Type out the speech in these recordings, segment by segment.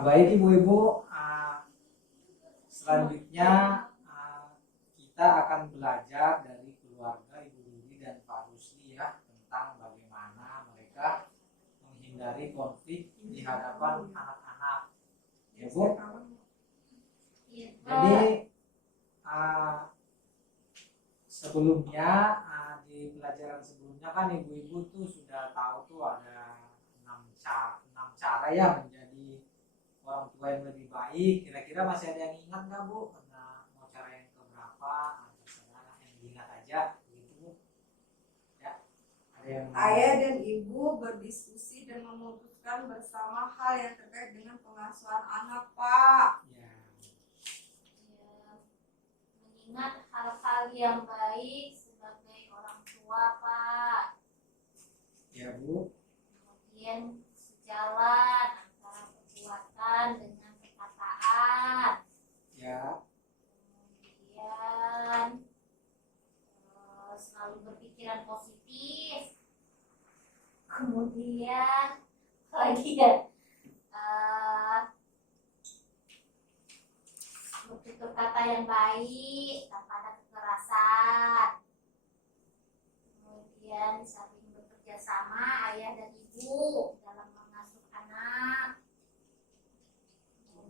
Baik ibu-ibu, selanjutnya kita akan belajar dari keluarga Ibu Lili dan Pak Rusli ya, tentang bagaimana mereka menghindari konflik di hadapan anak-anak. Ya Bu. Jadi sebelumnya di pelajaran sebelumnya kan ibu-ibu tuh sudah tahu tuh ada 6 cara ya menjadi orang tua yang lebih baik. Kira-kira masih ada yang ingat nggak Bu? Mau cara yang keberapa? Atau yang diingat aja gitu Bu? Ya, ada yang Ayah dan ibu berdiskusi dan memutuskan bersama hal yang terkait dengan pengasuhan anak, Pak. Ya. Mengingat hal-hal yang baik sebagai orang tua, Pak. Ya Bu. Kemudian sejalan antara perbuatan dengan perkataan. Ya. Kemudian selalu berpikiran positif. Kemudian lagi ya, bertutur kata yang baik tanpa ada kekerasan. Kemudian saling bekerja sama ayah dan ibu dalam mengasuh anak.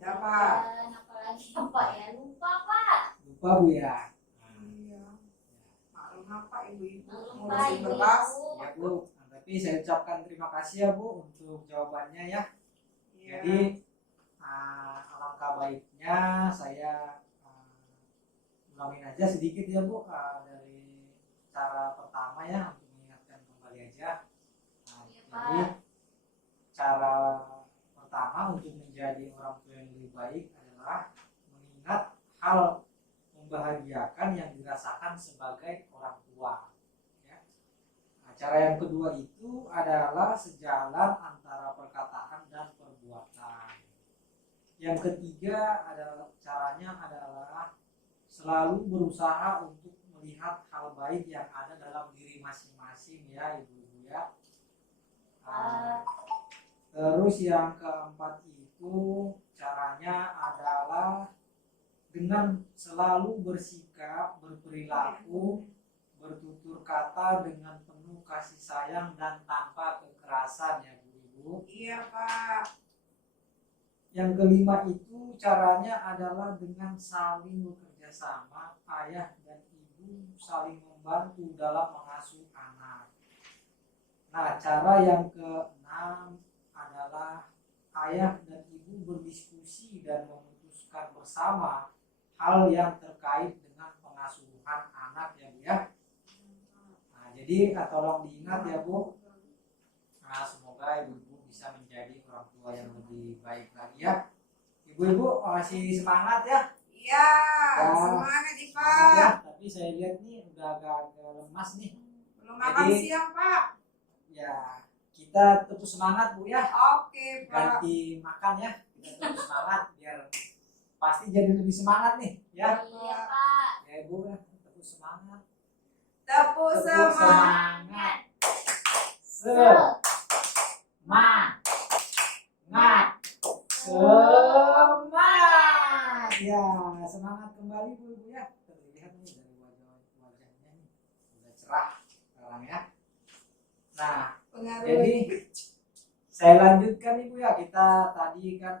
Ya, Pak. Kemudian apalagi apa ya, lupa Pak. Lupa Bu ya. Iya. Maklum apa ibu-ibu Maklum, ngurusin Pak, berkas. ibu-ibu. Ya Bu. Tapi saya ucapkan terima kasih ya Bu untuk jawabannya ya. Iya. Jadi alangkah baiknya saya ulangin aja sedikit ya Bu, dari cara pertama ya, untuk mengingatkan kembali aja. Iya, Jadi Pak. cara pertama untuk menjadi orang tua yang lebih baik adalah mengingat hal membahagiakan yang dirasakan sebagai orang tua. Cara yang kedua itu adalah sejalan antara perkataan dan perbuatan. Yang ketiga adalah caranya adalah selalu berusaha untuk melihat hal baik yang ada dalam diri masing-masing ya ibu-ibu ya. Terus yang keempat itu caranya adalah dengan selalu bersikap, berperilaku, bertutur kata dengan penuh kasih sayang dan tanpa kekerasan ya Bu Ibu. Iya, Pak. Yang kelima itu caranya adalah dengan saling bekerja sama, ayah dan ibu saling membantu dalam mengasuh anak. Nah, cara yang keenam adalah ayah dan ibu berdiskusi dan memutuskan bersama hal yang terkait dengan pengasuhan anak ya Bu ya. Jadi tolong diingat ya Bu. Semoga ibu-ibu bisa menjadi orang tua yang lebih baik lagi ya. Ibu-ibu masih semangat ya? Iya, Ya, semangat nih, semangat ya. Pak. Tapi saya lihat nih udah agak lemas nih. Belum makan Jadi- siang, Pak. Ya, kita terus semangat Bu ya. Oke, Pak. Ganti makan ya. Kita terus semangat biar pasti jadi lebih semangat nih ya. Iya, Pak. Ya Ibu ya, terus semangat. Tepuk Tepuk semangat. Semangat. Semangat. Ya, semangat kembali Bu Ibu ya. Terlihat nih dari wajahnya nih udah cerah sekarang ya. Nah, Pengaruh. jadi saya lanjutkan Ibu ya. Kita tadi kan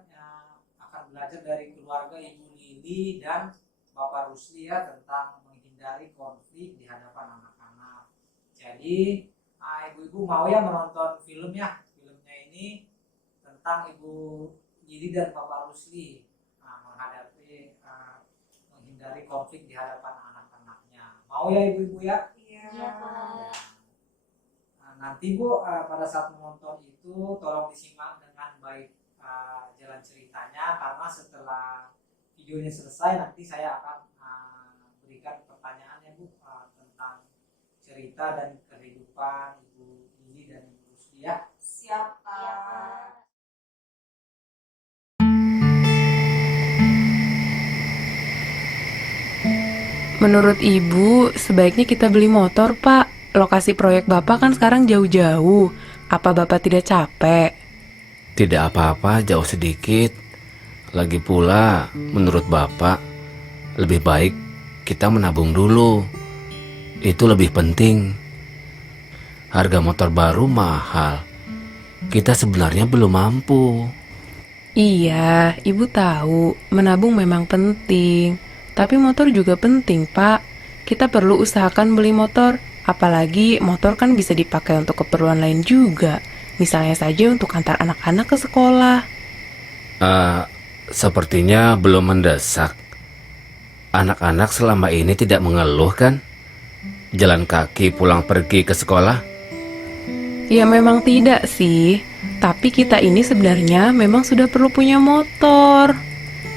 akan belajar dari keluarga Ibu Lili dan Bapak Rusli ya tentang menghindari konflik di hadapan anak-anak. Jadi ibu-ibu mau ya menonton film ya. Filmnya ini tentang Ibu Lili dan Bapak Rusli menghadapi menghindari konflik di hadapan anak-anaknya. Mau ya ibu-ibu ya? Iya. Iya, Pak. Nanti Bu pada saat menonton itu tolong disimak dengan baik jalan ceritanya, karena setelah videonya selesai nanti saya akan berikan pertanyaannya Bu tentang cerita dan kehidupan Ibu Lili dan Ibu Rusli ya. Siap, Iya, Pak. Pak. Menurut Ibu, sebaiknya kita beli motor, Pak. Lokasi proyek Bapak kan sekarang jauh-jauh. Apa Bapak tidak capek? Tidak apa-apa, jauh sedikit. Lagi pula, menurut Bapak, lebih baik kita menabung dulu. Itu lebih penting. Harga motor baru mahal. Kita sebenarnya belum mampu. Iya, Ibu tahu, menabung memang penting. Tapi motor juga penting, Pak. Kita perlu usahakan beli motor, apalagi motor kan bisa dipakai untuk keperluan lain juga. Misalnya saja untuk antar anak-anak ke sekolah. Sepertinya belum mendesak. Anak-anak selama ini tidak mengeluh kan? Jalan kaki pulang pergi ke sekolah? Ya memang tidak sih, tapi kita ini sebenarnya memang sudah perlu punya motor.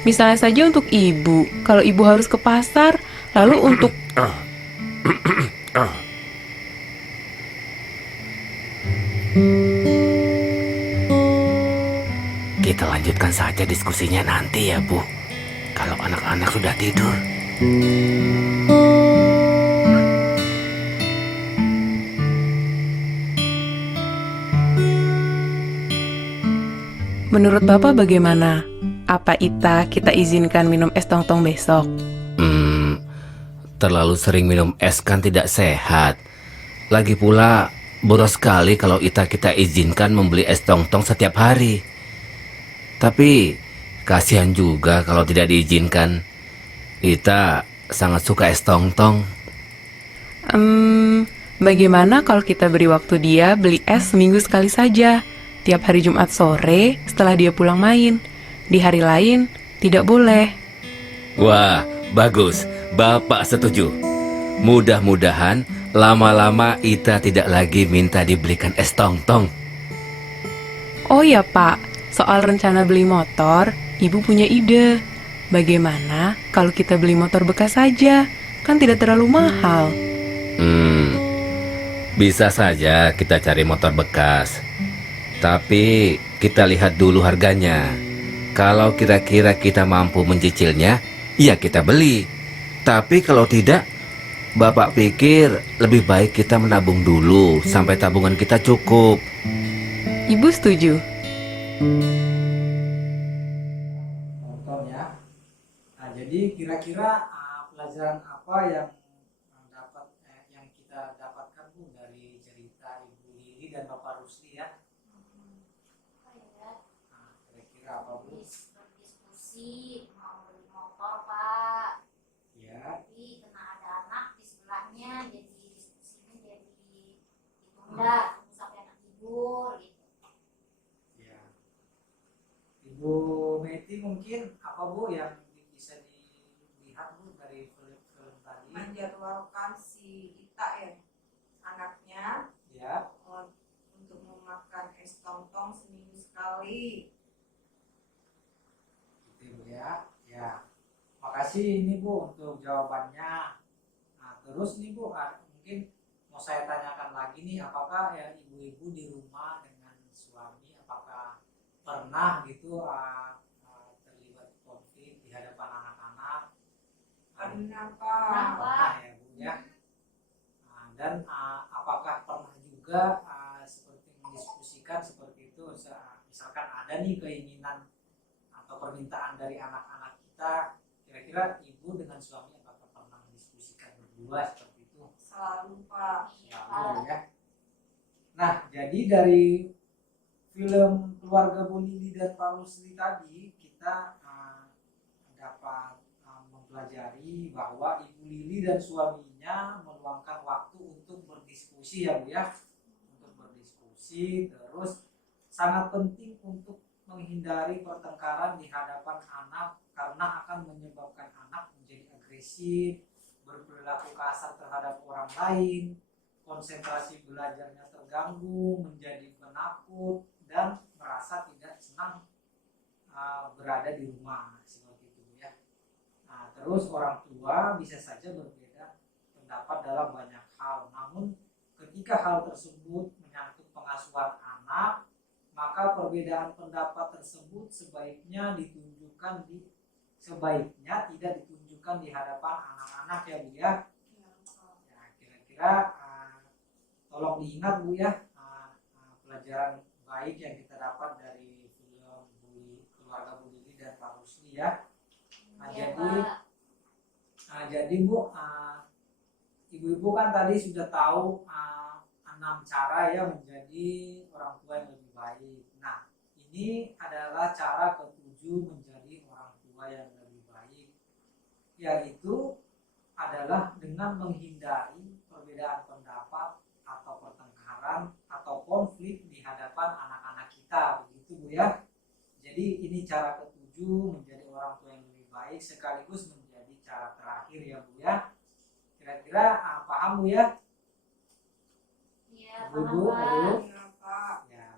Misalnya saja untuk ibu, kalau ibu harus ke pasar, lalu untuk... Kita lanjutkan saja diskusinya nanti ya, Bu. Kalau anak-anak sudah tidur. Menurut Bapak bagaimana? Apa kita izinkan minum es tong-tong besok? Terlalu sering minum es kan tidak sehat. Lagi pula, boros sekali kalau kita izinkan membeli es tong-tong setiap hari. Tapi, kasihan juga kalau tidak diizinkan. Ita sangat suka es tong-tong. Bagaimana kalau kita beri waktu dia beli es seminggu sekali saja? Tiap hari Jumat sore setelah dia pulang main. Di hari lain, tidak boleh. Wah, bagus. Bapak setuju. Mudah-mudahan lama-lama Ita tidak lagi minta dibelikan es tong-tong. Oh ya Pak, soal rencana beli motor, Ibu punya ide. Bagaimana kalau kita beli motor bekas saja? Kan tidak terlalu mahal. Bisa saja kita cari motor bekas. Tapi kita lihat dulu harganya. Kalau kira-kira kita mampu mencicilnya, ya kita beli. Tapi kalau tidak, Bapak pikir lebih baik kita menabung dulu sampai tabungan kita cukup. Ibu setuju? Nonton ya. Nah, jadi kira-kira pelajaran apa yang yang kita dapatkan Bu dari cerita Ibu Lili dan Bapak Rusli ya? Nah, kira-kira apa Bu? Berdiskusi mau beli motor Pak, Ya, tapi kena ada anak di sebelahnya, jadi diskusinya jadi ditunda tunggu sampai anak tidur gitu. ya. Ibu Meti mungkin apa Bu yang bisa dilihat Bu dari film tadi? Menjadwalkan si Ita ya, anaknya, Ya, untuk memakan es tong-tong seminggu sekali. gitu Bu ya. Ya. Makasih ini Bu untuk jawabannya. Nah, terus nih Bu, mungkin mau saya tanyakan lagi nih, apakah ya ibu-ibu di rumah dengan suami, apakah pernah gitu terlibat konflik di hadapan anak-anak? Kenapa? Pernah ya Bu ya. Nah, dan apakah pernah juga seperti mendiskusikan seperti itu, misalkan ada nih keinginan atau permintaan dari anak-anak kita, kira-kira ibu dengan suami apakah pernah mendiskusikan berdua seperti itu? Selalu Pak. Selalu ya. Nah, jadi dari film Keluarga Bu Lili dan Pak Rusli tadi kita dapat mempelajari bahwa Ibu Lili dan suaminya meluangkan waktu untuk berdiskusi ya Bu ya, untuk berdiskusi, terus sangat penting untuk menghindari pertengkaran di hadapan anak karena akan menyebabkan anak menjadi agresif, berperilaku kasar terhadap orang lain, konsentrasi belajarnya terganggu, menjadi penakut, dan merasa tidak senang berada di rumah seperti itu ya. Nah, terus orang tua bisa saja berbeda pendapat dalam banyak hal. Namun ketika hal tersebut menyangkut pengasuhan anak, maka perbedaan pendapat tersebut sebaiknya tidak ditunjukkan di hadapan anak-anak ya Bu ya. Ya, kira-kira tolong diingat Bu ya, pelajaran baik yang kita dapat dari film Keluarga Bu Lili dan Pak Rusli. Jadi Bu, ibu-ibu kan tadi sudah tahu 6 cara ya menjadi orang tua yang lebih baik. Nah, ini adalah cara ketujuh menjadi orang tua yang lebih baik, yaitu adalah dengan menghindari perbedaan pendapat atau pertengkaran atau konflik di hadapan anak-anak kita, begitu Bu ya. Jadi ini cara ketujuh menjadi orang tua yang lebih baik sekaligus menjadi cara terakhir ya Bu ya. Kira-kira paham Bu ya? Iya, Bu, paham, Pak. Iya, Pak. Ya.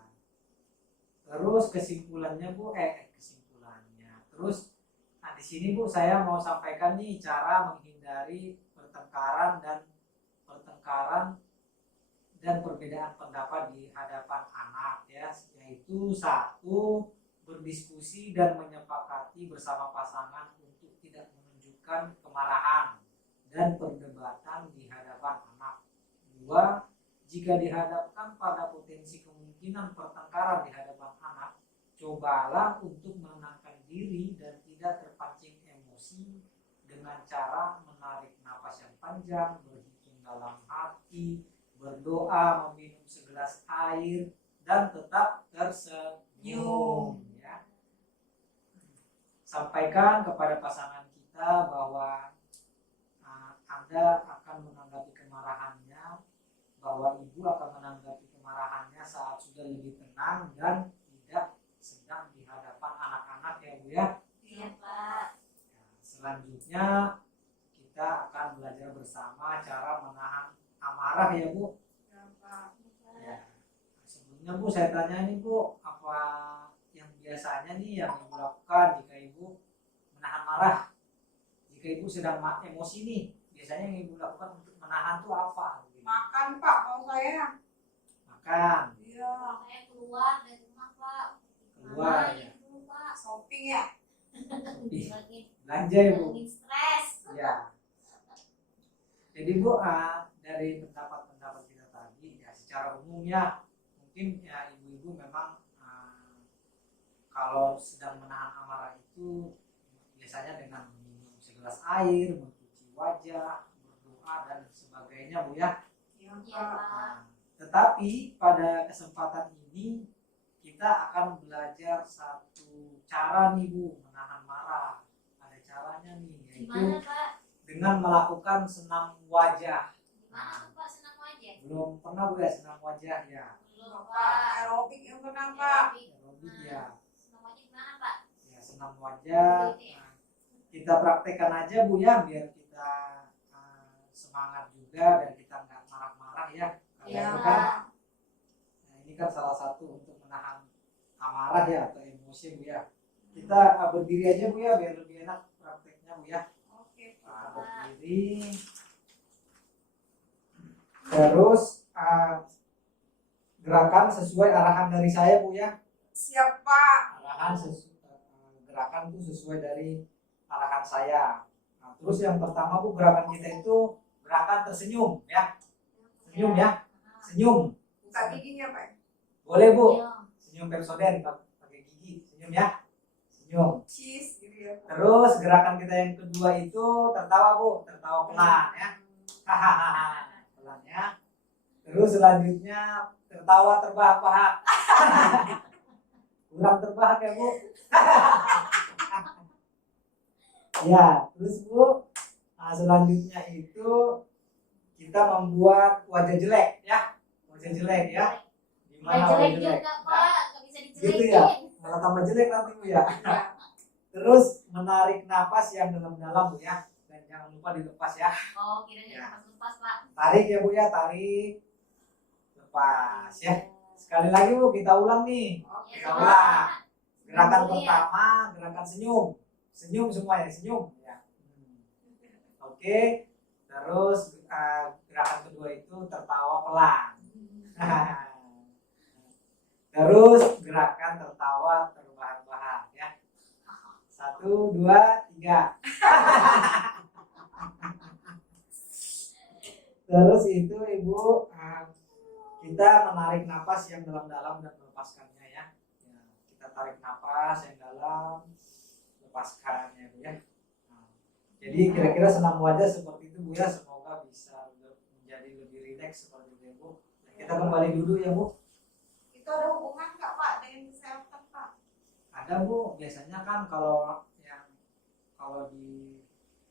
Terus kesimpulannya Bu, kesimpulannya. Terus di sini Bu saya mau sampaikan nih cara menghindari pertengkaran dan perbedaan pendapat di hadapan anak ya, yaitu satu, berdiskusi dan menyepakati bersama pasangan untuk tidak menunjukkan kemarahan dan perdebatan di hadapan anak. Dua, jika dihadapkan pada potensi kemungkinan pertengkaran di hadapan anak, cobalah untuk menenangkan diri dan tidak terpancing emosi dengan cara menarik napas yang panjang, berhitung dalam hati, berdoa, meminum segelas air, dan tetap tersenyum ya. Sampaikan kepada pasangan kita bahwa Anda akan menanggapi kemarahannya, bahwa ibu akan menanggapi kemarahannya saat sudah lebih tenang dan tidak sedang di hadapan anak-anak ya Bu ya. Iya, Pak. Selanjutnya kita akan belajar bersama cara menahan amarah ya Bu. Iya, Pak. Ya. Sebelumnya Bu saya tanya nih Bu, apa yang biasanya nih yang Ibu lakukan jika Ibu menahan marah? Jika Ibu sedang emosi nih, biasanya yang Ibu lakukan untuk menahan tuh apa? Makan, Pak, kalau saya. Makan, Iya. Saya keluar dari rumah, Pak. Keluar, Kemana ya. gitu, Pak? Shopping ya. Lagi belanja ya Bu. ngilangin stres. Ya. Jadi Bu, dari pendapat-pendapat kita tadi ya secara umum ya mungkin ya ibu-ibu memang kalau sedang menahan amarah itu biasanya dengan minum segelas air, mencuci wajah, berdoa dan sebagainya Bu ya. Iya, Iya, Pak. Pak. Tetapi pada kesempatan ini kita akan belajar satu cara nih Bu menahan marah. Ada caranya nih, yaitu Gimana, Pak? dengan melakukan senam wajah. Gimana tuh, Pak, senam aja? Belum pernah Bu ya senam wajah ya? Belum, Pak, Pak. aerobik yang pernah, Pak. Aerobik ya. Senam aja gimana, Pak? Ya senam wajah. Nah, kita praktekkan aja Bu ya biar kita semangat juga dan kita nggak marah-marah ya. Karena Iya, itu kan, Pak. nah, ini kan salah satu untuk menahan amarah ya atau emosi Bu ya. Kita berdiri aja Bu ya biar lebih enak prakteknya Bu ya. Oke, Nah, Pak. berdiri. Terus gerakan sesuai arahan dari saya Bu ya. Siap, Pak. Gerakan itu sesuai dari arahan saya. Nah, terus yang pertama Bu, gerakan kita itu gerakan tersenyum ya. Senyum ya. Senyum. Buka giginya, Pak. Boleh Bu. Iya. Senyum Pepsodent pakai gigi. Senyum ya. Senyum. Cheese gitu ya, Pak. Terus gerakan kita yang kedua itu tertawa Bu, tertawa pelan ya. Hahaha. Pelan ya. Terus selanjutnya tertawa terbahak-bahak. Kurang terbahak ya Bu. Ya, terus Bu, selanjutnya itu kita membuat wajah jelek ya. Wajah jelek ya. Gimana Nggak wajah jelek jelek? juga, Pak. Nggak bisa gitu dijelekin. ya. Malah tambah jelek nanti Bu ya. Iya. Terus menarik napas yang dalam-dalam Bu ya. Dan jangan lupa dilepas ya. Oh, kirain Ya. lepas-lepas, Pak. Tarik ya Bu ya, tarik. Lepas ya. Sekali lagi Bu, kita ulang nih. Oke, Kita Pak. ulang. Gerakan Dulu ya. pertama, gerakan senyum. Senyum semuanya, senyum ya. Oke. Terus gerakan kedua itu tertawa pelan. Terus gerakan tertawa terbahak-bahak ya. 1, 2, 3. Terus itu Ibu kita menarik napas yang dalam-dalam dan melepaskannya ya. Kita tarik napas yang dalam, lepaskan ya Bu ya. Nah, jadi Jadi kira-kira senam wajah seperti itu Bu ya, semoga bisa menjadi lebih rileks seperti itu Bu. Kita kembali dulu ya Bu. Itu ada hubungan nggak Pak dengan kesehatan Pak? Ada Bu, biasanya kan kalau di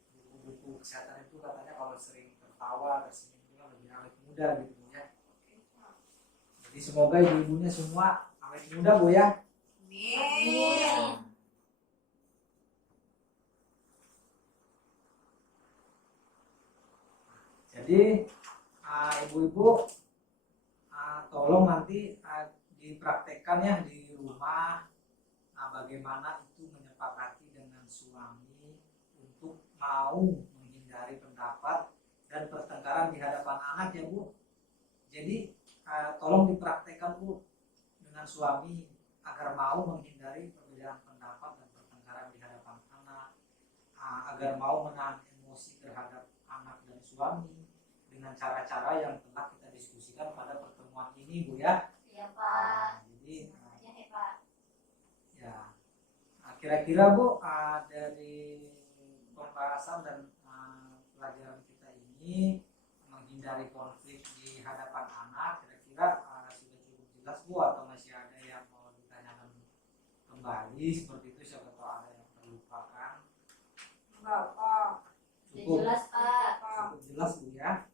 buku-buku kesehatan itu katanya kalau sering tertawa, tersenyum itu kan lebih awet muda gitu Bu ya. Oke, Pak. Jadi semoga ibu-ibunya semua awet muda Bu ya. Amin. Jadi ibu-ibu tolong nanti dipraktekkan ya di rumah bagaimana itu menyepakati dengan suami untuk mau menghindari pendapat dan pertengkaran di hadapan anak ya Bu. Jadi tolong dipraktekkan Bu dengan suami agar mau menghindari perbedaan pendapat dan pertengkaran di hadapan anak, agar mau menahan emosi terhadap anak dan suami dengan cara-cara yang telah kita diskusikan pada pertemuan ini Bu ya. Iya Pak. Jadi Semuanya ya Pak. ya kira-kira Bu dari pembahasan dan pelajaran kita ini menghindari konflik di hadapan anak, kira-kira sudah cukup jelas Bu atau masih ada yang mau ditanyakan kembali seperti itu, siapa tahu ada yang terlupakan. Enggak Pak. Udah Cukup jelas Pak. Pak. cukup jelas Bu ya.